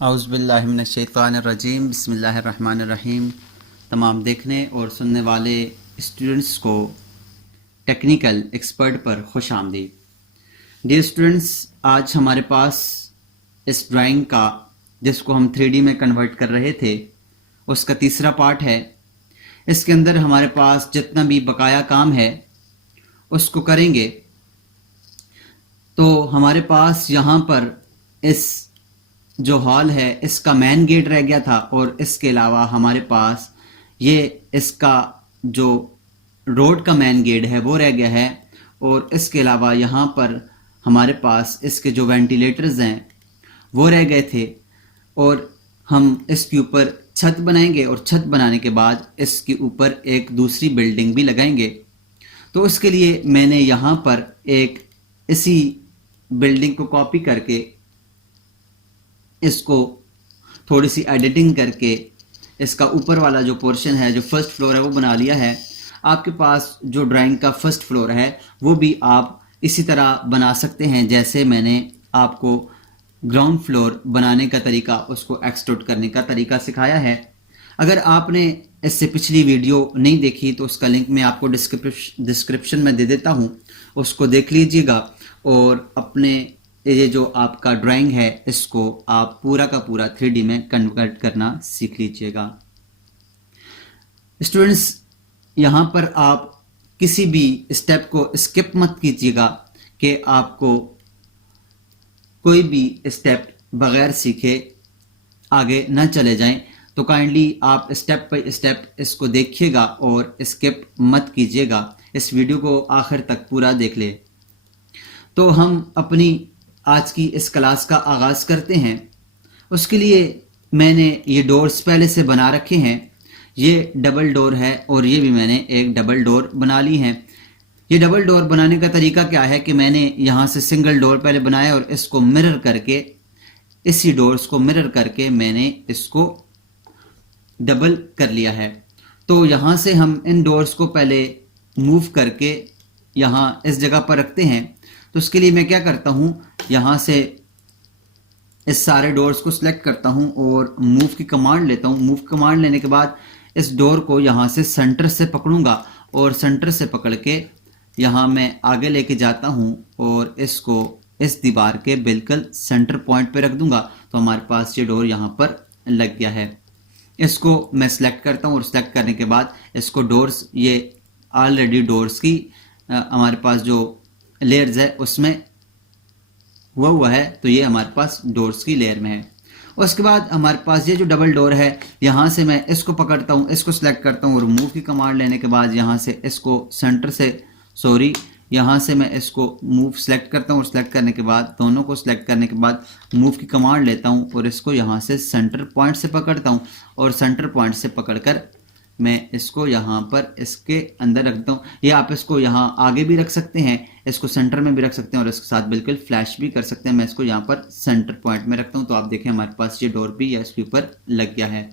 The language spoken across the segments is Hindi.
औज़ुबिल्लाहिमिनश्शैतानिर्रजीम बिस्मिल्लाहिर्रहमानिर्रहीम। तमाम देखने और सुनने वाले स्टूडेंट्स को टेक्निकल एक्सपर्ट पर खुश आमदीद। डियर स्टूडेंट्स, आज हमारे पास इस ड्राइंग का, जिसको हम 3D में कन्वर्ट कर रहे थे, उसका तीसरा पार्ट है। इसके अंदर हमारे पास जितना भी बकाया काम है उसको करेंगे। तो हमारे पास यहाँ पर इस जो हॉल है इसका मेन गेट रह गया था, और इसके अलावा हमारे पास ये इसका जो रोड का मेन गेट है वो रह गया है, और इसके अलावा यहाँ पर हमारे पास इसके जो वेंटिलेटर्स हैं वो रह गए थे। और हम इसके ऊपर छत बनाएंगे, और छत बनाने के बाद इसके ऊपर एक दूसरी बिल्डिंग भी लगाएंगे। तो उसके लिए मैंने यहाँ पर एक इसी बिल्डिंग को कॉपी करके इसको थोड़ी सी एडिटिंग करके इसका ऊपर वाला जो पोर्शन है, जो फर्स्ट फ्लोर है, वो बना लिया है। आपके पास जो ड्राइंग का फर्स्ट फ्लोर है वो भी आप इसी तरह बना सकते हैं, जैसे मैंने आपको ग्राउंड फ्लोर बनाने का तरीका, उसको एक्सट्रूड करने का तरीका सिखाया है। अगर आपने इससे पिछली वीडियो नहीं देखी तो उसका लिंक मैं आपको डिस्क्रिप्शन में दे देता हूँ, उसको देख लीजिएगा। और अपने ये जो आपका ड्राइंग है इसको आप पूरा का पूरा 3D में कन्वर्ट करना सीख लीजिएगा। स्टूडेंट्स, यहाँ पर आप किसी भी स्टेप को स्किप मत कीजिएगा कि आपको कोई भी स्टेप बगैर सीखे आगे न चले जाएं। तो काइंडली आप स्टेप बाय स्टेप इसको देखिएगा और स्किप मत कीजिएगा। इस वीडियो को आखिर तक पूरा देख ले। तो हम अपनी आज की इस क्लास का आगाज़ करते हैं। उसके लिए मैंने ये डोर्स पहले से बना रखे हैं। ये डबल डोर है और ये भी मैंने एक डबल डोर बना ली है। ये डबल डोर बनाने का तरीका क्या है कि मैंने यहाँ से सिंगल डोर पहले बनाया और इसको मिरर करके, इसी डोर्स को मिरर करके मैंने इसको डबल कर लिया है। तो यहाँ से हम इन डोर्स को पहले मूव करके यहाँ इस जगह पर रखते हैं। तो उसके लिए मैं क्या करता हूँ, यहाँ से इस सारे डोर्स को सिलेक्ट करता हूँ और मूव की कमांड लेता हूँ। मूव कमांड लेने के बाद इस डोर को यहाँ से सेंटर से पकड़ूंगा और सेंटर से पकड़ के यहाँ मैं आगे लेके जाता हूँ और इसको इस दीवार के बिल्कुल सेंटर पॉइंट पे रख दूंगा। तो हमारे पास ये डोर यहाँ पर लग गया है। इसको मैं सिलेक्ट करता हूँ और सिलेक्ट करने के बाद इसको डोर्स, ये ऑलरेडी डोर्स की हमारे पास जो लेयर्स है उसमें हुआ है, तो ये हमारे पास डोर्स की लेयर में है। उसके बाद हमारे पास ये जो डबल डोर है, यहाँ से मैं इसको पकड़ता हूँ, इसको सिलेक्ट करता हूँ और मूव की कमांड लेने के बाद यहाँ से इसको सेंटर से, यहाँ से मैं इसको मूव सेलेक्ट करता हूँ और सेलेक्ट करने के बाद दोनों को सिलेक्ट करने के बाद मूव की कमांड लेता हूँ और इसको यहाँ से सेंटर पॉइंट से पकड़ता हूँ और सेंटर पॉइंट से पकड़कर मैं इसको यहाँ पर इसके अंदर रखता हूँ। ये आप इसको यहाँ आगे भी रख सकते हैं, इसको सेंटर में भी रख सकते हैं और इसके साथ बिल्कुल फ्लैश भी कर सकते हैं। मैं इसको यहाँ पर सेंटर पॉइंट में रखता हूँ। तो आप देखें हमारे पास ये डोर भी इसके ऊपर लग गया है।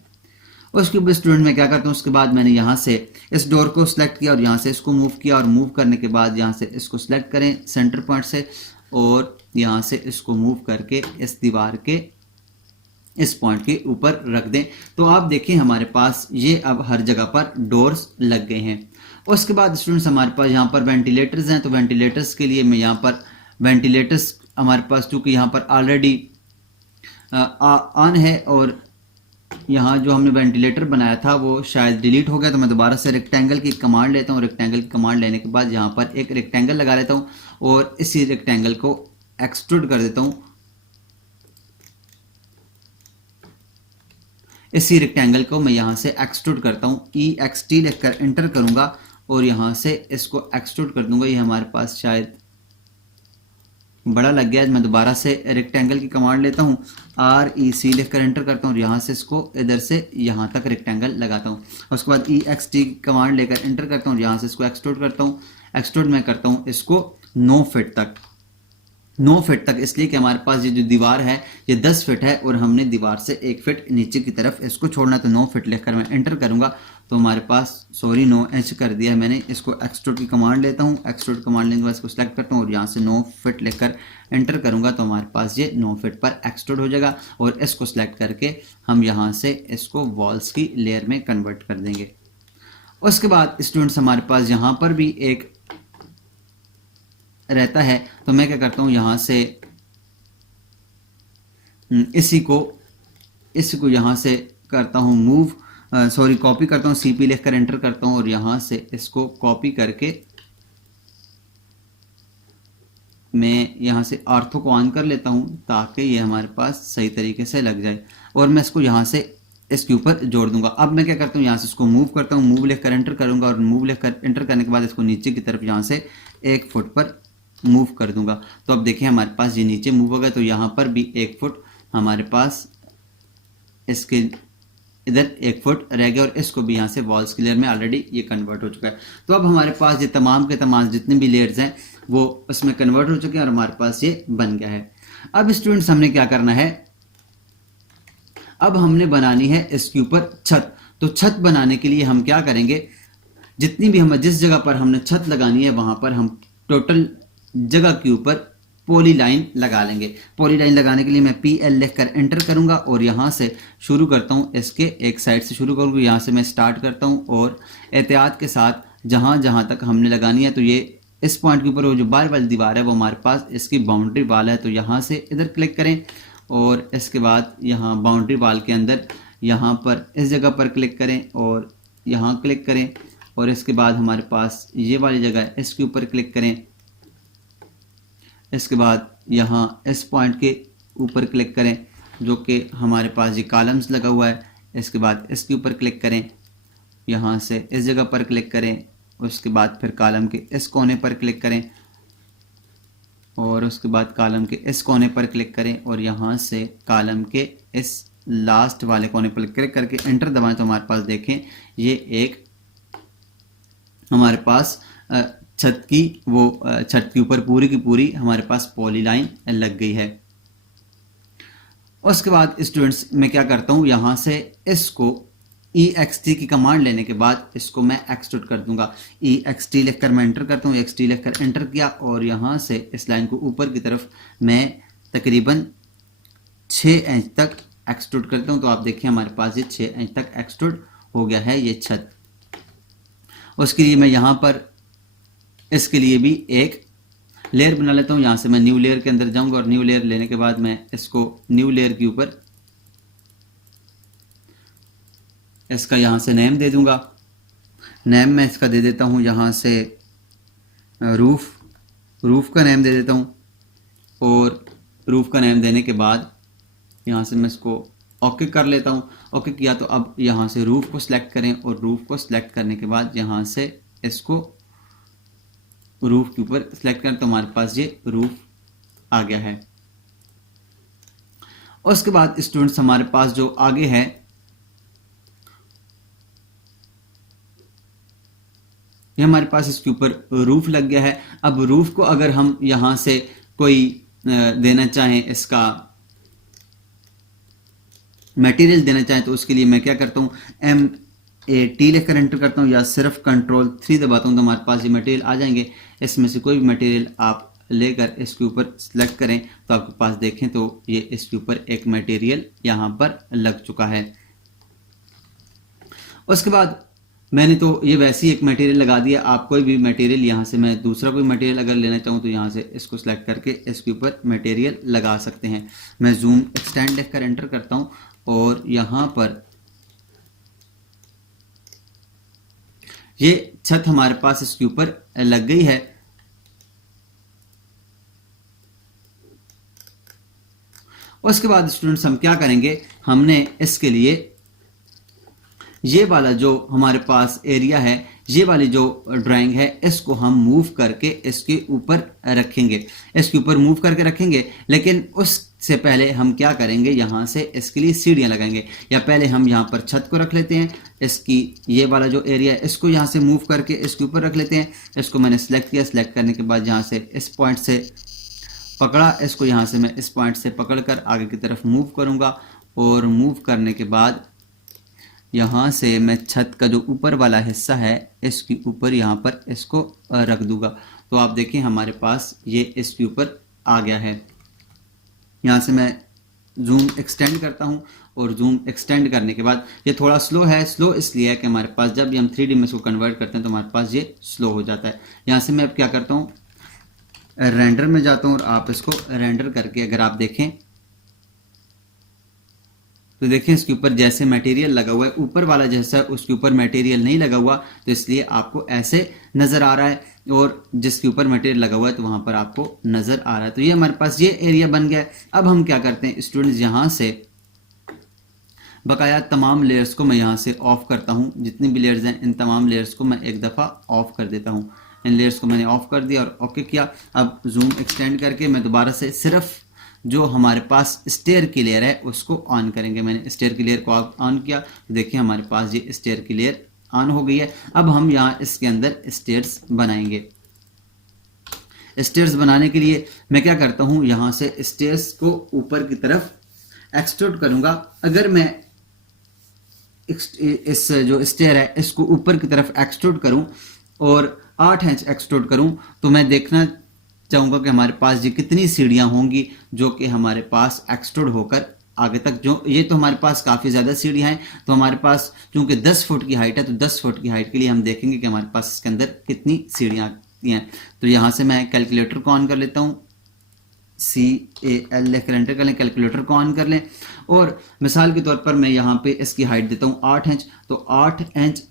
उसके ऊपर स्टूडेंट मैं क्या करता हूँ, उसके बाद मैंने यहाँ से इस डोर को सिलेक्ट किया और यहाँ से इसको मूव किया, और मूव करने के बाद यहाँ से इसको सिलेक्ट करें सेंटर पॉइंट से और यहाँ से इसको मूव करके इस दीवार के इस पॉइंट के ऊपर रख दें। तो आप देखें हमारे पास ये अब हर जगह पर डोर्स लग गए हैं। उसके बाद स्टूडेंट्स हमारे पास यहाँ पर वेंटिलेटर्स हैं। तो वेंटिलेटर्स के लिए मैं यहाँ पर वेंटिलेटर्स हमारे पास, चूँकि यहाँ पर ऑलरेडी ऑन है और यहाँ जो हमने वेंटिलेटर बनाया था वो शायद डिलीट हो गया, तो मैं दोबारा से रेक्टेंगल की कमांड लेता हूँ। रेक्टेंगल की कमांड लेने के बाद यहाँ पर एक रेक्टेंगल लगा लेता हूँ और इसी रेक्टेंगल को एक्सट्रूड कर देता हूँ। इसी रेक्टेंगल को मैं यहाँ से एक्सट्रूड करता हूँ। EXT लिखकर एंटर करूँगा और यहाँ से इसको एक्सट्रूड कर दूंगा। ये हमारे पास शायद बड़ा लग गया है। मैं दोबारा से रेक्टेंगल की कमांड लेता हूँ, REC लिखकर एंटर करता हूँ और यहाँ से इसको इधर से यहाँ तक रेक्टेंगल लगाता हूँ। उसके बाद EXT की कमांड लेकर एंटर करता हूँ, यहाँ से इसको एक्सट्रूड करता हूँ। एक्सट्रूड मैं करता हूँ इसको 9 फीट तक। 9 फीट तक, इसलिए कि हमारे पास ये जो दीवार है ये 10 फीट है और हमने दीवार से 1 फीट नीचे की तरफ इसको छोड़ना। तो 9 फीट लिखकर मैं एंटर करूंगा तो हमारे पास, सॉरी 9 इंच कर दिया है मैंने। इसको एक्सट्रूड की कमांड लेता हूँ, एक्सट्रूड कमांड लेने के बाद इसको सेलेक्ट करता हूँ और यहाँ से 9 फीट लिखकर एंटर करूंगा तो हमारे पास ये 9 फीट पर एक्सट्रूड हो जाएगा। और इसको सेलेक्ट करके हम यहाँ से इसको वॉल्स की लेयर में कन्वर्ट कर देंगे। उसके बाद स्टूडेंट्स हमारे पास यहाँ पर भी एक रहता है, तो मैं क्या करता हूँ यहाँ से इसी को यहाँ से करता हूँ मूव, सॉरी कॉपी करता हूँ, सीपी लिखकर एंटर करता हूँ और यहाँ से इसको कॉपी करके मैं यहाँ से आर्थो को ऑन कर लेता हूँ ताकि ये हमारे पास सही तरीके से लग जाए और मैं इसको यहाँ से इसके ऊपर जोड़ दूंगा। अब मैं क्या करता हूँ यहाँ से इसको मूव करता हूँ, मूव लिखकर एंटर करूंगा और मूव लिखकर एंटर करने के बाद इसको नीचे की तरफ यहाँ से 1 फुट पर मूव कर दूंगा। तो अब देखिए हमारे पास ये नीचे मूव हो गया, तो यहाँ पर भी 1 फुट हमारे पास इसके इधर 1 फुट रह गया और इसको भी यहाँ से वॉल्स की लेयर में ऑलरेडी ये कन्वर्ट हो चुका है। तो अब हमारे पास ये तमाम के तमाम जितने भी लेयर्स हैं वो उसमें कन्वर्ट हो चुके हैं और हमारे पास ये बन गया है। अब स्टूडेंट्स हमने क्या करना है, अब हमने बनानी है इसके ऊपर छत। तो छत बनाने के लिए हम क्या करेंगे, जितनी भी हम जिस जगह पर हमने छत लगानी है वहां पर हम टोटल जगह के ऊपर पॉली लाइन लगा लेंगे। पॉली लाइन लगाने के लिए मैं PL लिखकर एंटर करूंगा और यहाँ से शुरू करता हूँ, इसके एक साइड से शुरू करूँगा, यहाँ से मैं स्टार्ट करता हूँ और एहतियात के साथ जहाँ जहाँ तक हमने लगानी है, तो ये इस पॉइंट के ऊपर वो जो बाहर वाली दीवार है वो हमारे पास इसकी बाउंड्री वाल है, तो यहाँ से इधर क्लिक करें और इसके बाद यहाँ बाउंड्री वाल के अंदर यहाँ पर इस जगह पर क्लिक करें और यहाँ क्लिक करें और इसके बाद हमारे पास ये वाली जगह है इसके ऊपर क्लिक करें। इसके बाद यहाँ इस पॉइंट के ऊपर क्लिक करें जो कि हमारे पास ये कॉलम्स लगा हुआ है। इसके बाद इसके ऊपर क्लिक करें, यहाँ से इस जगह पर क्लिक करें, उसके बाद फिर कॉलम के इस कोने पर क्लिक करें और उसके बाद कॉलम के इस कोने पर क्लिक करें और यहाँ से कॉलम के इस लास्ट वाले कोने पर क्लिक करके एंटर दबाएं। तो हमारे पास देखें ये एक हमारे पास छत के ऊपर पूरी की पूरी हमारे पास पॉली लाइन लग गई है। उसके बाद स्टूडेंट्स मैं क्या करता हूँ, यहाँ से इसको EXT की कमांड लेने के बाद इसको मैं एक्सट्रूड कर दूंगा। EXT लिखकर मैं एंटर करता हूँ, EXT लिखकर एंटर किया और यहाँ से इस लाइन को ऊपर की तरफ मैं तकरीबन 6 इंच तक एक्सट्रूड करता हूँ। तो आप देखिए हमारे पास ये 6 इंच तक एक्सट्रूड हो गया है ये छत। उसके लिए मैं यहाँ पर इसके लिए भी एक लेयर बना लेता हूँ। यहाँ से मैं न्यू लेयर के अंदर जाऊंगा और न्यू लेयर लेने के बाद मैं इसको न्यू लेयर के ऊपर इसका यहाँ से नेम दे दूंगा। नेम मैं इसका दे देता हूँ यहाँ से रूफ का नेम दे देता हूँ और रूफ का नेम देने के बाद यहाँ से मैं इसको ओके कर लेता हूँ। ओके किया तो अब यहाँ से रूफ को सिलेक्ट करें और रूफ को सिलेक्ट करने के बाद यहाँ से इसको रूफ के ऊपर सिलेक्ट करें तो हमारे पास ये रूफ आ गया है। उसके बाद स्टूडेंट्स हमारे पास जो आगे है ये हमारे पास इसके ऊपर रूफ लग गया है। अब रूफ को अगर हम यहां से कोई देना चाहें, इसका मटेरियल देना चाहें, तो उसके लिए मैं क्या करता हूं, MAT लिखकर एंटर करता हूं या सिर्फ Ctrl+3 दबाता हूं तो हमारे पास ये मटेरियल आ जाएंगे। इसमें से कोई भी मटेरियल आप लेकर इसके ऊपर सिलेक्ट करें तो आपके पास देखें तो ये इसके ऊपर एक मटेरियल यहाँ पर लग चुका है। उसके बाद मैंने तो ये वैसे ही एक मटेरियल लगा दिया। आप कोई भी मटेरियल यहाँ से, मैं दूसरा कोई मटेरियल अगर लेना चाहूँ तो यहाँ से इसको सिलेक्ट करके इसके ऊपर मटेरियल लगा सकते हैं। मैं जूम एक्सटेंड लिखकर एंटर करता हूँ और यहाँ पर ये छत हमारे पास इसके ऊपर लग गई है। उसके बाद स्टूडेंट्स हम क्या करेंगे, हमने इसके लिए ये वाला जो हमारे पास एरिया है, ये वाली जो ड्राइंग है, इसको हम मूव करके इसके ऊपर रखेंगे, इसके ऊपर मूव करके रखेंगे। लेकिन उससे पहले हम क्या करेंगे, यहाँ से इसके लिए सीढ़ियाँ लगाएंगे। या पहले हम यहाँ पर छत को रख लेते हैं, इसकी ये वाला जो एरिया है इसको यहाँ से मूव करके इसके ऊपर रख लेते हैं। इसको मैंने सेलेक्ट किया, सेलेक्ट करने के बाद यहाँ से इस पॉइंट से पकड़ा, इसको यहाँ से मैं इस पॉइंट से पकड़कर आगे की तरफ मूव करूँगा और मूव करने के बाद यहाँ से मैं छत का जो ऊपर वाला हिस्सा है इसके ऊपर यहाँ पर इसको रख दूंगा। तो आप देखें हमारे पास ये इसके ऊपर आ गया है। यहाँ से मैं जूम एक्सटेंड करता हूँ और जूम एक्सटेंड करने के बाद ये थोड़ा स्लो है। स्लो इसलिए है कि हमारे पास जब भी हम 3D में इसको कन्वर्ट करते हैं तो हमारे पास ये स्लो हो जाता है। यहाँ से मैं अब क्या करता हूँ, रेंडर में जाता हूँ और आप इसको रेंडर करके अगर आप देखें तो देखें इसके ऊपर जैसे मटेरियल लगा हुआ है, ऊपर वाला जैसा है उसके ऊपर मटेरियल नहीं लगा हुआ, तो इसलिए आपको ऐसे नज़र आ रहा है, और जिसके ऊपर मटेरियल लगा हुआ है तो वहाँ पर आपको नज़र आ रहा है। तो ये हमारे पास ये एरिया बन गया है। अब हम क्या करते हैं स्टूडेंट्स, यहाँ से बकाया तमाम लेयर्स को मैं यहाँ से ऑफ करता हूँ। जितनी भी लेयर्स हैं इन तमाम लेयर्स को मैं एक दफ़ा ऑफ कर देता हूँ। इन लेयर्स को मैंने ऑफ कर दिया और ओके किया। अब जूम एक्सटेंड करके मैं दोबारा से सिर्फ जो हमारे पास स्टेयर की लेयर है उसको ऑन करेंगे। मैंने स्टेयर की लेयर को ऑन किया तो देखिए हमारे पास ये स्टेयर की लेयर ऑन हो गई है। अब हम यहाँ इसके अंदर स्टेयर्स बनाएंगे। स्टेयर्स बनाने के लिए मैं क्या करता हूँ, यहाँ से स्टेयर्स को ऊपर की तरफ एक्सट्रूड करूँगा। अगर मैं इस जो स्टेयर है इसको ऊपर की तरफ एक्सट्रूड करूँ और 8 इंच एक्सट्रूड करूँ तो मैं देखना चाहूँगा कि हमारे पास ये कितनी सीढ़ियाँ होंगी जो कि हमारे पास एक्सट्रूड होकर आगे तक, जो ये तो हमारे पास काफ़ी ज़्यादा सीढ़ियाँ हैं। तो हमारे पास चूँकि 10 फुट की हाइट है तो 10 फुट की हाइट के लिए हम देखेंगे कि हमारे पास इसके अंदर कितनी सीढ़ियाँ आती हैं। तो यहाँ से मैं कैलकुलेटर को ऑन कर लेता हूँ, CAL लिख कर एंटर कर लें, कैलकुलेटर को ऑन कर लें और मिसाल के तौर पर मैं यहाँ पे इसकी हाइट देता हूँ 8 इंच। तो 8 इंच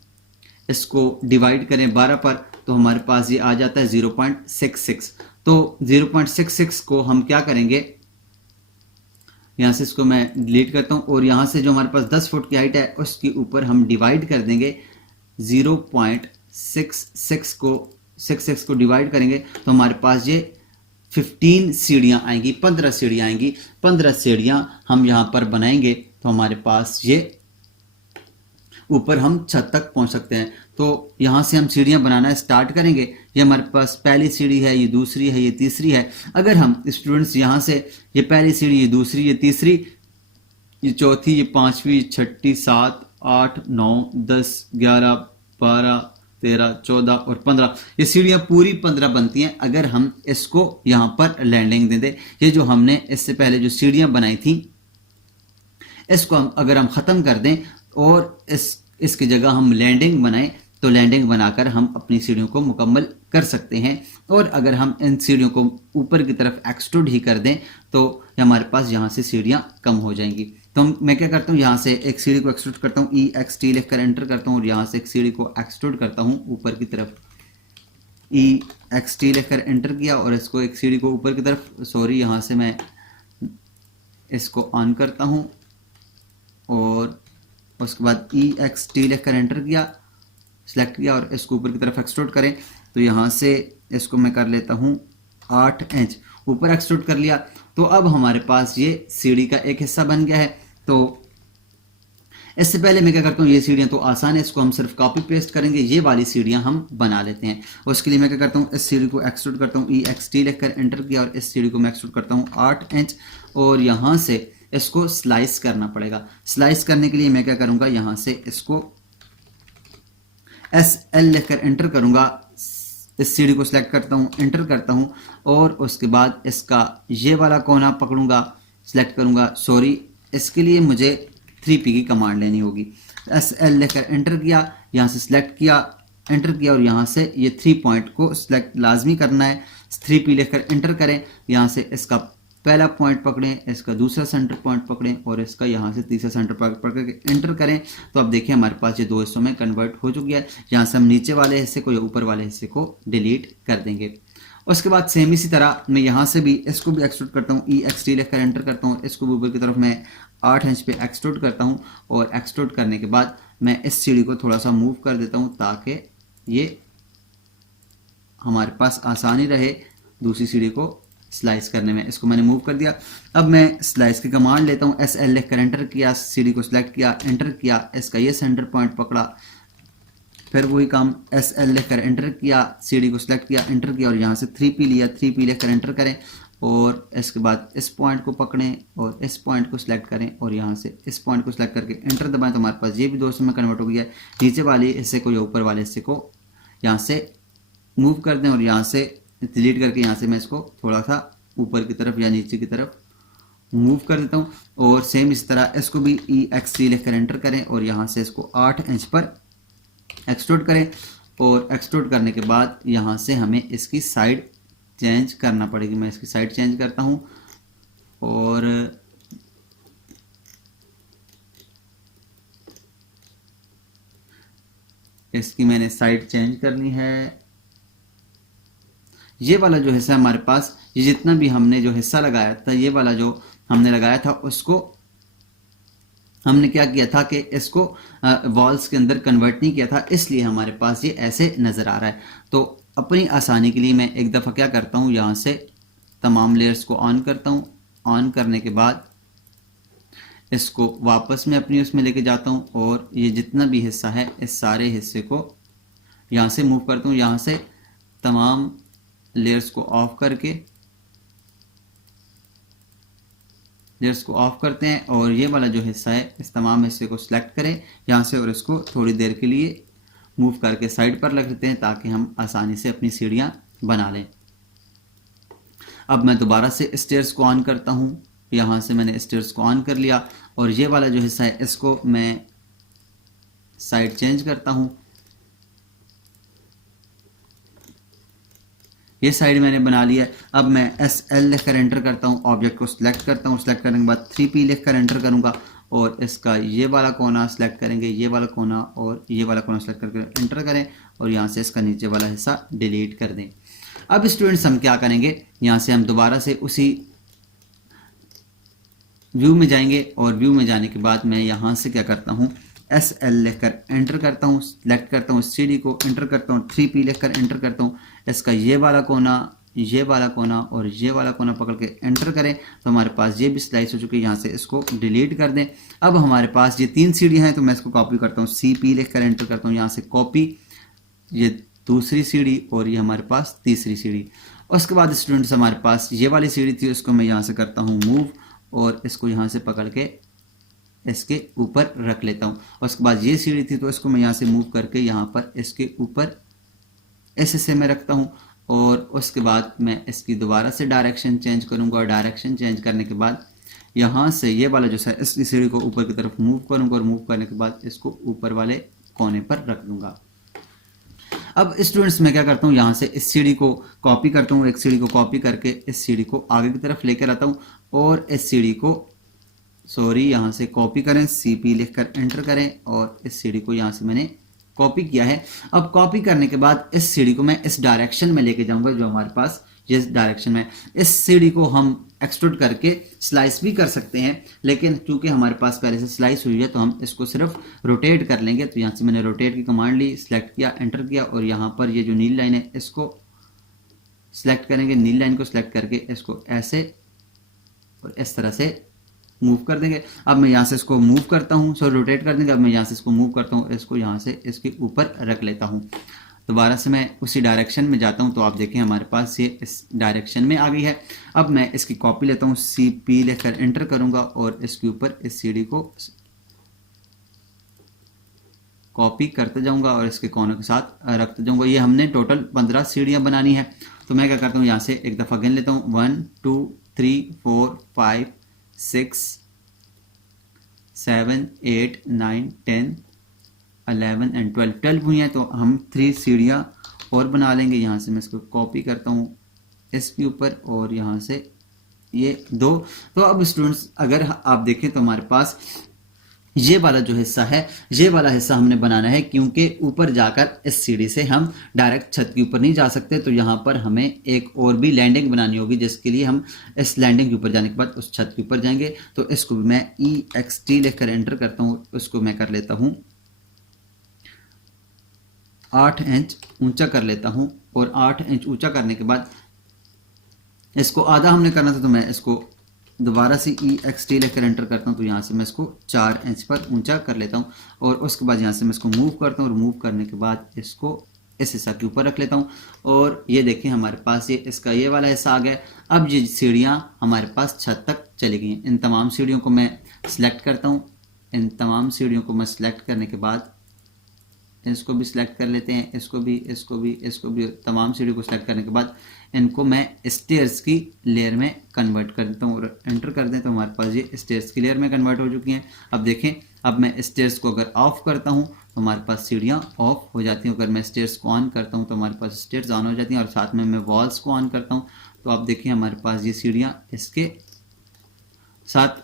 इसको डिवाइड करें 12 पर तो हमारे पास ये आ जाता है 0.66। तो 0.66 को हम क्या करेंगे, यहाँ से इसको मैं डिलीट करता हूँ और यहाँ से जो हमारे पास 10 फुट की हाइट है उसके ऊपर हम डिवाइड कर देंगे 0.66 को डिवाइड करेंगे तो हमारे पास ये 15 सीढ़ियाँ आएंगी, 15 सीढ़ियाँ आएंगी। 15 सीढ़ियाँ हम यहाँ पर बनाएंगे तो हमारे पास ये ऊपर हम छत तक पहुँच सकते हैं। तो यहाँ से हम सीढ़ियाँ बनाना स्टार्ट करेंगे। ये हमारे पास पहली सीढ़ी है, ये दूसरी है, ये तीसरी है। अगर हम स्टूडेंट्स यहाँ से ये पहली सीढ़ी, ये दूसरी, ये तीसरी, ये चौथी, ये पाँचवीं, छठी, 7, 8, 9, 10, 11, 12, 13, 14 और 15, ये सीढ़ियाँ पूरी 15 बनती हैं अगर हम इसको यहाँ पर लैंडिंग दे दें। ये जो हमने इससे पहले जो सीढ़ियाँ बनाई थी इसको हम अगर हम ख़त्म कर दें और इसकी जगह हम लैंडिंग बनाएं तो लैंडिंग बनाकर हम अपनी सीढ़ियों को मुकम्मल कर सकते हैं। और अगर हम इन सीढ़ियों को ऊपर की तरफ एक्सट्रूड ही कर दें तो हमारे पास यहाँ से सीढ़ियाँ कम हो जाएंगी। तो मैं क्या करता हूँ, यहाँ से एक सीढ़ी को एक्सट्रूड करता हूँ, EXT लिखकर एंटर करता हूँ और यहाँ से एक सीढ़ी को एक्सट्रूड करता हूँ ऊपर की तरफ। EXT लिखकर एंटर किया और इसको एक सीढ़ी को ऊपर की तरफ, सॉरी यहाँ से मैं इसको ऑन करता हूँ और उसके बाद EXT लिखकर एंटर किया, सेलेक्ट किया और इसको ऊपर की तरफ एक्सट्रूड करें। तो यहाँ से इसको मैं कर लेता हूँ 8 इंच ऊपर एक्सट्रूड कर लिया। तो अब हमारे पास ये सीढ़ी का एक हिस्सा बन गया है। तो इससे पहले मैं क्या करता हूँ, ये सीढ़ियाँ तो आसान है, इसको हम सिर्फ कॉपी पेस्ट करेंगे, ये वाली सीढ़ियाँ हम बना लेते हैं। उसके लिए मैं क्या करता हूँ, इस सीढ़ी को एक्सट्रूड करता हूँ, EXT लिखकर एंटर किया और इस सीढ़ी को मैं एक्सट्रूड करता हूँ 8 इंच और यहाँ से इसको स्लाइस करना पड़ेगा। स्लाइस करने के लिए मैं क्या करूँगा, यहाँ से इसको SL लिखकर एंटर करूँगा, इस सीढ़ी को सिलेक्ट करता हूँ, एंटर करता हूँ और उसके बाद इसका ये वाला कोना पकड़ूंगा, सिलेक्ट करूँगा, सॉरी इसके लिए मुझे 3P की कमांड लेनी होगी। SL लिखकर एंटर किया, यहाँ से सिलेक्ट किया, एंटर किया और यहाँ से ये 3 पॉइंट को सिलेक्ट लाजमी करना है। 3P लिखकर एंटर करें, यहाँ से इसका पहला पॉइंट पकड़ें, इसका दूसरा सेंटर पॉइंट पकड़ें और इसका यहाँ से तीसरा सेंटर पॉइंट पकड़ के एंटर करें। तो अब देखिए हमारे पास ये 2 हिस्सों में कन्वर्ट हो चुकी है। यहाँ से हम नीचे वाले हिस्से को या ऊपर वाले हिस्से को डिलीट कर देंगे। उसके बाद सेम इसी तरह मैं यहाँ से भी इसको भी एक्सट्रूड करता हूँ, EXT लिखकर एंटर करता हूँ, इसको भी ऊपर की तरफ मैं 8 इंच पे एक्सट्रूड करता हूँ और एक्सट्रूड करने के बाद मैं इस सीढ़ी को थोड़ा सा मूव कर देता हूँ ताकि ये हमारे पास आसानी रहे दूसरी सीढ़ी को स्लाइस करने में। इसको मैंने मूव कर दिया। अब मैं स्लाइस की कमांड लेता हूँ, SL लिखकर एंटर किया, सीढ़ी को सिलेक्ट किया, एंटर किया, इसका ये सेंटर पॉइंट पकड़ा, फिर वही काम SL लिखकर एंटर किया, सीढ़ी को सिलेक्ट किया, एंटर किया और यहाँ से 3P लिया, 3P लिखकर एंटर करें और इसके बाद इस पॉइंट को पकड़ें और इस पॉइंट को सिलेक्ट करें और यहाँ से इस पॉइंट को सिलेक्ट करके एंटर दबाएं तो हमारे पास ये भी 2 हिस्सों में कन्वर्ट हो गया है। नीचे वाले हिस्से को या ऊपर वाले हिस्से को यहाँ से मूव कर दें और यहाँ से डिलीट करके यहाँ से मैं इसको थोड़ा सा ऊपर की तरफ या नीचे की तरफ मूव कर देता हूँ। और सेम इस तरह इसको भी EXT लिखकर एंटर करें और यहाँ से इसको 8 इंच पर एक्सट्रूड करें और एक्सट्रूड करने के बाद यहाँ से हमें इसकी साइड चेंज करना पड़ेगी। मैं इसकी साइड चेंज करता हूँ और इसकी मैंने साइड चेंज करनी है। ये वाला जो हिस्सा हमारे पास, ये जितना भी हमने जो हिस्सा लगाया था, ये वाला जो हमने लगाया था उसको हमने क्या किया था कि इसको वॉल्स के अंदर कन्वर्ट नहीं किया था, इसलिए हमारे पास ये ऐसे नज़र आ रहा है। तो अपनी आसानी के लिए मैं एक दफ़ा क्या करता हूँ, यहाँ से तमाम लेयर्स को ऑन करता हूँ। ऑन करने के बाद इसको वापस मैं अपनी उसमें लेके जाता हूँ और ये जितना भी हिस्सा है इस सारे हिस्से को यहाँ से मूव करता हूँ। यहाँ से तमाम लेयर्स को ऑफ करके लेयर्स को ऑफ करते हैं और ये वाला जो हिस्सा है इस तमाम हिस्से को सिलेक्ट करें यहाँ से और इसको थोड़ी देर के लिए मूव करके साइड पर रख देते हैं ताकि हम आसानी से अपनी सीढ़ियाँ बना लें। अब मैं दोबारा से स्टेयर्स को ऑन करता हूँ। यहाँ से मैंने स्टेयर्स को ऑन कर लिया और ये वाला जो हिस्सा है इसको मैं साइड चेंज करता हूँ। ये साइड मैंने बना लिया। अब मैं SL लिखकर एंटर करता हूँ, ऑब्जेक्ट को सिलेक्ट करता हूँ। सिलेक्ट करने के बाद 3P लिखकर एंटर करूँगा और इसका ये वाला कोना सिलेक्ट करेंगे, ये वाला कोना और ये वाला कोना सिलेक्ट करके एंटर करें और यहाँ से इसका नीचे वाला हिस्सा डिलीट कर दें। अब स्टूडेंट्स हम क्या करेंगे, यहाँ से हम दोबारा से उसी व्यू में जाएंगे और व्यू में जाने के बाद मैं यहाँ से क्या करता हूँ, SL लिखकर एंटर करता हूँ, सिलेक्ट करता हूँ CD को, एंटर करता हूँ, 3P लिखकर एंटर करता हूँ। इसका ये वाला कोना, ये वाला कोना और ये वाला कोना पकड़ के एंटर करें तो हमारे पास ये भी स्लाइस हो चुकी है। यहाँ से इसको डिलीट कर दें। अब हमारे पास ये 3 सीढ़ियाँ हैं तो मैं इसको कॉपी करता हूँ, CP लिखकर एंटर करता हूँ, यहाँ से कॉपी, ये दूसरी सीढ़ी और ये हमारे पास तीसरी सीढ़ी। उसके बाद स्टूडेंट्स हमारे पास ये वाली सीढ़ी थी, उसको मैं यहाँ से करता हूँ मूव और इसको यहाँ से पकड़ के इसके ऊपर रख लेता हूँ। और उसके बाद ये सीढ़ी थी तो इसको मैं यहाँ से मूव करके यहाँ पर इसके ऊपर इस हिस्से में रखता हूँ और उसके बाद मैं इसकी दोबारा से डायरेक्शन चेंज करूँगा और डायरेक्शन चेंज करने के बाद यहाँ से ये वाला जो है इस सीढ़ी को ऊपर की तरफ मूव करूँगा और मूव करने के बाद इसको ऊपर वाले कोने पर रख दूँगा। अब स्टूडेंट्स मैं क्या करता हूँ, यहाँ से इस सीढ़ी को कॉपी करता हूँ, एक सीढ़ी को कॉपी करके इस सीढ़ी को आगे की तरफ लेकर आता हूँ और इस सीढ़ी को यहाँ से कॉपी करें, CP लिखकर एंटर करें और इस सीढ़ी को यहाँ से मैंने कॉपी किया है। अब कॉपी करने के बाद इस सीढ़ी को मैं इस डायरेक्शन में लेके जाऊंगा जो हमारे पास ये डायरेक्शन में। इस सीढ़ी को हम एक्सट्रूड करके स्लाइस भी कर सकते हैं, लेकिन चूंकि हमारे पास पहले से स्लाइस हुई है तो हम इसको सिर्फ रोटेट कर लेंगे। तो यहाँ से मैंने रोटेट की कमांड ली, सिलेक्ट किया, एंटर किया और यहाँ पर ये जो नीली लाइन है इसको सिलेक्ट करेंगे। नीली लाइन को सिलेक्ट करके इसको ऐसे और इस तरह से मूव कर देंगे। अब मैं यहाँ से इसको मूव करता हूँ, रोटेट कर देंगे। अब मैं यहाँ से इसको मूव करता हूँ, इसको यहाँ से इसके ऊपर रख लेता हूँ। दोबारा से मैं उसी डायरेक्शन में जाता हूँ तो आप देखें हमारे पास ये इस डायरेक्शन में आ गई है। अब मैं इसकी कॉपी लेता हूँ, CP लेकर एंटर करूँगा और इसके ऊपर इस सीढ़ी को कॉपी करते जाऊँगा और इसके कोनों के साथ रखते जाऊँगा। ये हमने टोटल 15 सीढ़ियाँ बनानी है। तो मैं क्या करता हूँ, यहाँ से एक दफ़ा गिन लेता हूँ, 1 2 3 4 5 6 7 8 9 10 11 एंड 12 हुई हैं। तो हम 3 सीढ़ियाँ और बना लेंगे। यहाँ से मैं इसको कॉपी करता हूँ इसके ऊपर और यहाँ से ये 2। तो अब स्टूडेंट्स अगर आप देखें तो हमारे पास ये वाला जो हिस्सा है, ये वाला हिस्सा हमने बनाना है क्योंकि ऊपर जाकर इस सीढ़ी से हम डायरेक्ट छत के ऊपर नहीं जा सकते। तो यहाँ पर हमें एक और भी लैंडिंग बनानी होगी, जिसके लिए हम इस लैंडिंग के ऊपर जाने के बाद उस छत के ऊपर जाएंगे। तो इसको भी मैं EXT लिखकर एंटर करता हूँ, उसको मैं कर लेता हूँ 8 इंच ऊंचा कर लेता हूँ और 8 इंच ऊंचा करने के बाद इसको आधा हमने करना था तो मैं इसको दोबारा से EXT लेकर एंटर करता हूँ। तो यहाँ से मैं इसको 4 इंच पर ऊंचा कर लेता हूँ और उसके बाद यहाँ से मैं इसको मूव करता हूँ और मूव करने के बाद इसको इस हिस्सा के ऊपर रख लेता हूँ और ये देखें हमारे पास ये इसका ये वाला हिस्सा आ गया। अब ये सीढ़ियाँ हमारे पास छत तक चली गई हैं। इन तमाम सीढ़ियों को मैं सिलेक्ट करता हूँ। इन तमाम सीढ़ियों को मैं सिलेक्ट करने के बाद इसको भी सिलेक्ट कर लेते हैं, इसको भी तमाम सीढ़ियों को सिलेक्ट करने के बाद इनको मैं स्टेयर्स की लेयर में कन्वर्ट कर देता हूँ और एंटर कर दें तो हमारे पास ये स्टेयर्स की लेयर में कन्वर्ट हो चुकी हैं। अब देखें, अब मैं स्टेयर्स को अगर ऑफ करता हूँ तो हमारे पास सीढ़ियाँ ऑफ हो जाती हैं। अगर मैं स्टेयर्स को ऑन करता हूँ तो हमारे पास स्टेयर्स ऑन हो जाती हैं और साथ में मैं वॉल्स को ऑन करता हूँ तो आप देखें हमारे पास ये सीढ़ियाँ इसके साथ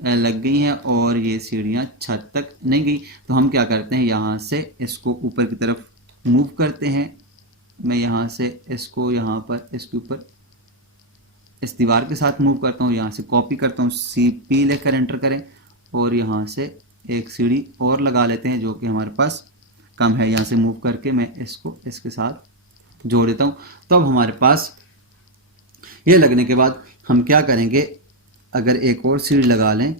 लग गई हैं और ये सीढ़ियाँ छत तक नहीं गई। तो हम क्या करते हैं, यहाँ से इसको ऊपर की तरफ मूव करते हैं। मैं यहाँ से इसको यहाँ पर इसके ऊपर इस दीवार के साथ मूव करता हूँ, यहाँ से कॉपी करता हूँ, CP लेकर एंटर करें और यहाँ से एक सीढ़ी और लगा लेते हैं जो कि हमारे पास कम है। यहाँ से मूव करके मैं इसको इसके साथ जोड़ देता हूँ। तो अब हमारे पास ये लगने के बाद हम क्या करेंगे, अगर एक और सीढ़ी लगा लें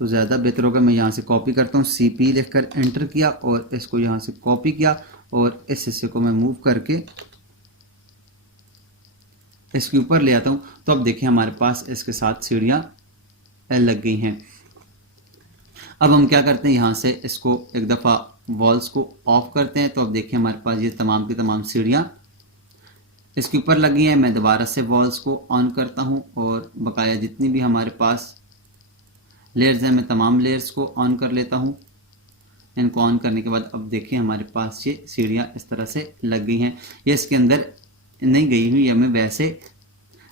तो ज़्यादा बेहतर होगा। मैं यहाँ से कॉपी करता हूँ, CP लिखकर एंटर किया और इसको यहाँ से कॉपी किया और इस हिस्से को मैं मूव करके इसके ऊपर ले आता हूँ। तो अब देखिए हमारे पास इसके साथ सीढ़ियाँ लग गई हैं। अब हम क्या करते हैं, यहाँ से इसको एक दफ़ा वॉल्स को ऑफ करते हैं। तो अब देखिए हमारे पास ये तमाम की तमाम सीढ़ियाँ इसके ऊपर लगी हैं। मैं दोबारा से वॉल्स को ऑन करता हूँ और बकाया जितनी भी हमारे पास लेयर्स हैं मैं तमाम लेयर्स को ऑन कर लेता हूँ। इनको ऑन करने के बाद अब देखिए हमारे पास ये सीढ़ियाँ इस तरह से लग गई हैं। ये इसके अंदर नहीं गई हुई, हमें वैसे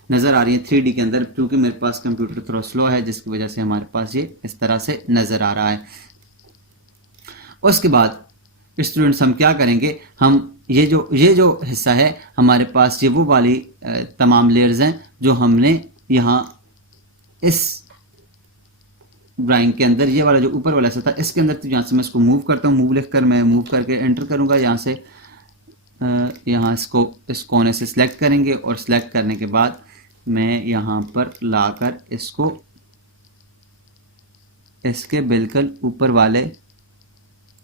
नज़र आ रही है 3D के अंदर, क्योंकि मेरे पास कंप्यूटर थोड़ा स्लो है जिसकी वजह से हमारे पास ये इस तरह से नज़र आ रहा है। उसके बाद स्टूडेंट्स हम क्या करेंगे, हम ये जो हिस्सा है हमारे पास ये वो वाली तमाम लेयर्स हैं जो हमने यहाँ इस ड्राइंग के अंदर ये वाला जो ऊपर वाला हिस्सा था इसके अंदर, तो यहाँ से मैं इसको मूव करता हूँ, मूव लिख कर मैं मूव करके एंटर करूँगा। यहाँ से यहाँ इसको इस कोने से सिलेक्ट करेंगे और सिलेक्ट करने के बाद मैं यहाँ पर लाकर इसको इसके बिल्कुल ऊपर वाले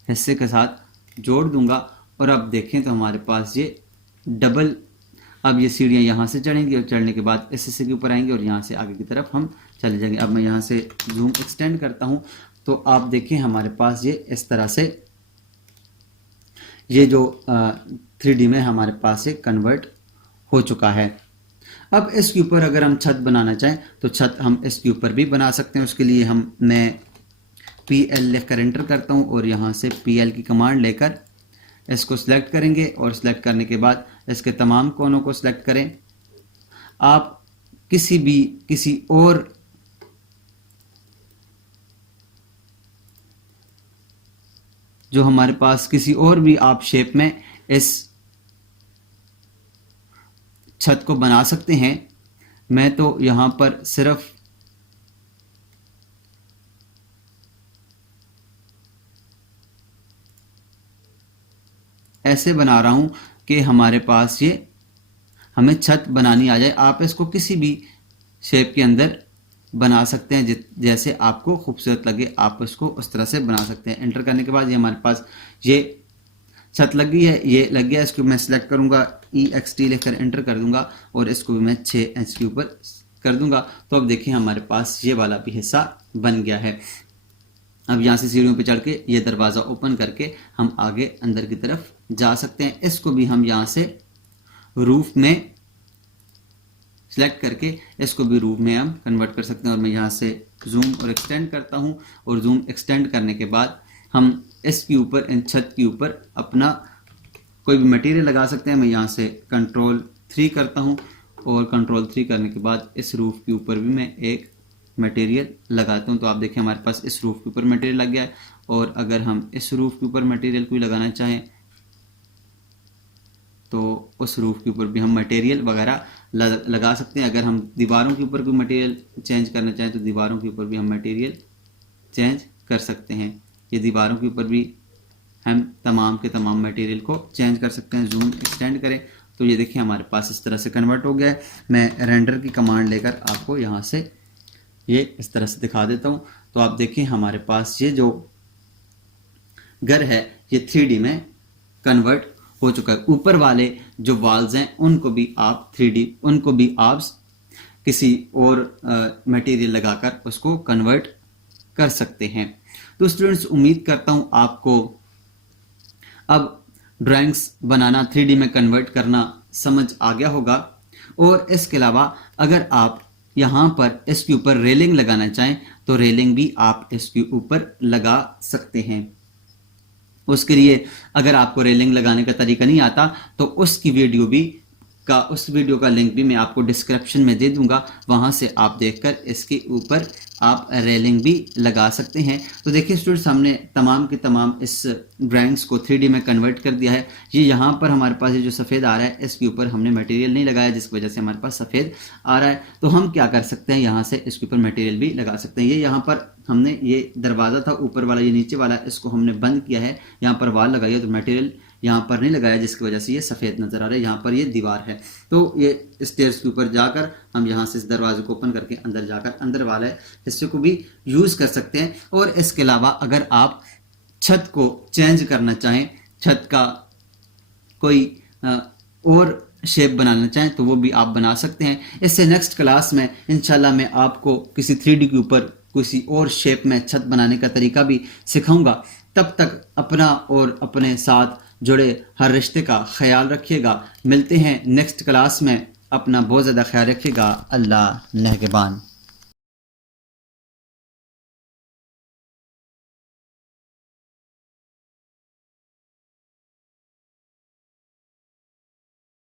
हिस्से के साथ जोड़ दूंगा और अब देखें तो हमारे पास ये डबल, अब ये सीढ़ियाँ यहाँ से चढ़ेंगी और चढ़ने के बाद इस हिस्से के ऊपर आएंगी और यहाँ से आगे की तरफ हम चले जाएंगे। अब मैं यहाँ से जूम एक्सटेंड करता हूँ तो आप देखें हमारे पास ये इस तरह से ये जो 3D में हमारे पास ये कन्वर्ट हो चुका है। अब इसके ऊपर अगर हम छत बनाना चाहें तो छत हम इसके ऊपर भी बना सकते हैं। उसके लिए मैं PL लिखकर एंटर करता हूँ और यहाँ से PL की कमांड लेकर इसको सिलेक्ट करेंगे और सिलेक्ट करने के बाद इसके तमाम कोनों को सिलेक्ट करें। आप किसी और जो हमारे पास किसी और भी आप शेप में इस छत को बना सकते हैं। मैं तो यहाँ पर सिर्फ ऐसे बना रहा हूँ कि हमारे पास ये हमें छत बनानी आ जाए। आप इसको किसी भी शेप के अंदर बना सकते हैं, जैसे आपको खूबसूरत लगे आप इसको उस तरह से बना सकते हैं। एंटर करने के बाद ये हमारे पास ये छत लग गई है, ये लग गया। इसको मैं सिलेक्ट करूँगा, EXT लेकर एंटर कर दूंगा और इसको भी मैं 6 इंच के ऊपर कर दूंगा। तो अब देखिए हमारे पास ये वाला भी हिस्सा बन गया है। अब यहाँ से सीढ़ियों पे चढ़ के ये दरवाज़ा ओपन करके हम आगे अंदर की तरफ जा सकते हैं। इसको भी हम यहाँ से रूफ में सिलेक्ट करके इसको भी रूफ में हम कन्वर्ट कर सकते हैं। और मैं यहाँ से जूम और एक्सटेंड करता हूँ और जूम एक्सटेंड करने के बाद हम इसके ऊपर, इन छत के ऊपर अपना कोई भी मटेरियल लगा सकते हैं। मैं यहाँ से Ctrl 3 करता हूँ और Ctrl 3 करने के बाद इस रूफ के ऊपर भी मैं एक मटेरियल लगाता हूँ। तो आप देखें हमारे पास इस रूफ के ऊपर मटेरियल लग गया है। और अगर हम इस रूफ के ऊपर मटेरियल कोई लगाना चाहें तो उस रूफ के ऊपर भी हम मटेरियल वगैरह लगा सकते हैं। अगर हम दीवारों के ऊपर कोई मटेरियल चेंज करना चाहें तो दीवारों के ऊपर भी हम मटेरियल चेंज कर सकते हैं। ये दीवारों के ऊपर भी हम तमाम के तमाम मटेरियल को चेंज कर सकते हैं। जूम एक्सटेंड करें तो ये देखिए हमारे पास इस तरह से कन्वर्ट हो गया है। मैं रेंडर की कमांड लेकर आपको यहाँ से ये इस तरह से दिखा देता हूँ। तो आप देखें हमारे पास ये जो घर है ये 3D में कन्वर्ट हो चुका है। ऊपर वाले जो वॉल्स हैं उनको भी आप 3D उनको भी आप किसी और मटेरियल लगाकर उसको कन्वर्ट कर सकते हैं। तो स्टूडेंट्स उम्मीद करता हूं आपको अब ड्राइंग्स बनाना 3D में कन्वर्ट करना समझ आ गया होगा। और इसके अलावा अगर आप यहाँ पर इसके ऊपर रेलिंग लगाना चाहें तो रेलिंग भी आप इसके ऊपर लगा सकते हैं। उसके लिए अगर आपको रेलिंग लगाने का तरीका नहीं आता तो उस वीडियो का लिंक भी मैं आपको डिस्क्रिप्शन में दे दूंगा, वहां से आप देखकर इसके ऊपर आप रेलिंग भी लगा सकते हैं। तो देखिए स्टूडेंट्स, हमने तमाम के तमाम इस ड्राइंग्स को 3D में कन्वर्ट कर दिया है। ये यहाँ पर हमारे पास ये जो सफ़ेद आ रहा है इसके ऊपर हमने मटेरियल नहीं लगाया, जिसकी वजह से हमारे पास सफ़ेद आ रहा है। तो हम क्या कर सकते हैं, यहाँ से इसके ऊपर मटेरियल भी लगा सकते हैं। ये यहाँ पर हमने ये दरवाज़ा था ऊपर वाला, ये नीचे वाला, इसको हमने बंद किया है, यहाँ पर वॉल लगाई है तो मटेरियल यहाँ पर नहीं लगाया, जिसकी वजह से ये सफ़ेद नज़र आ रहा है। यहाँ पर ये दीवार है, तो ये स्टेयर्स के ऊपर जाकर हम यहाँ से इस दरवाजे को ओपन करके अंदर जाकर अंदर वाले हिस्से को भी यूज़ कर सकते हैं। और इसके अलावा अगर आप छत को चेंज करना चाहें, छत का कोई और शेप बनाना चाहें तो वो भी आप बना सकते हैं। इससे नेक्स्ट क्लास में इंशाल्लाह मैं आपको किसी 3D के ऊपर किसी और शेप में छत बनाने का तरीका भी सिखाऊंगा। तब तक अपना और अपने साथ जुड़े हर रिश्ते का ख्याल रखिएगा। मिलते हैं नेक्स्ट क्लास में, अपना बहुत ज़्यादा ख्याल रखिएगा। अल्लाह नेहगबान।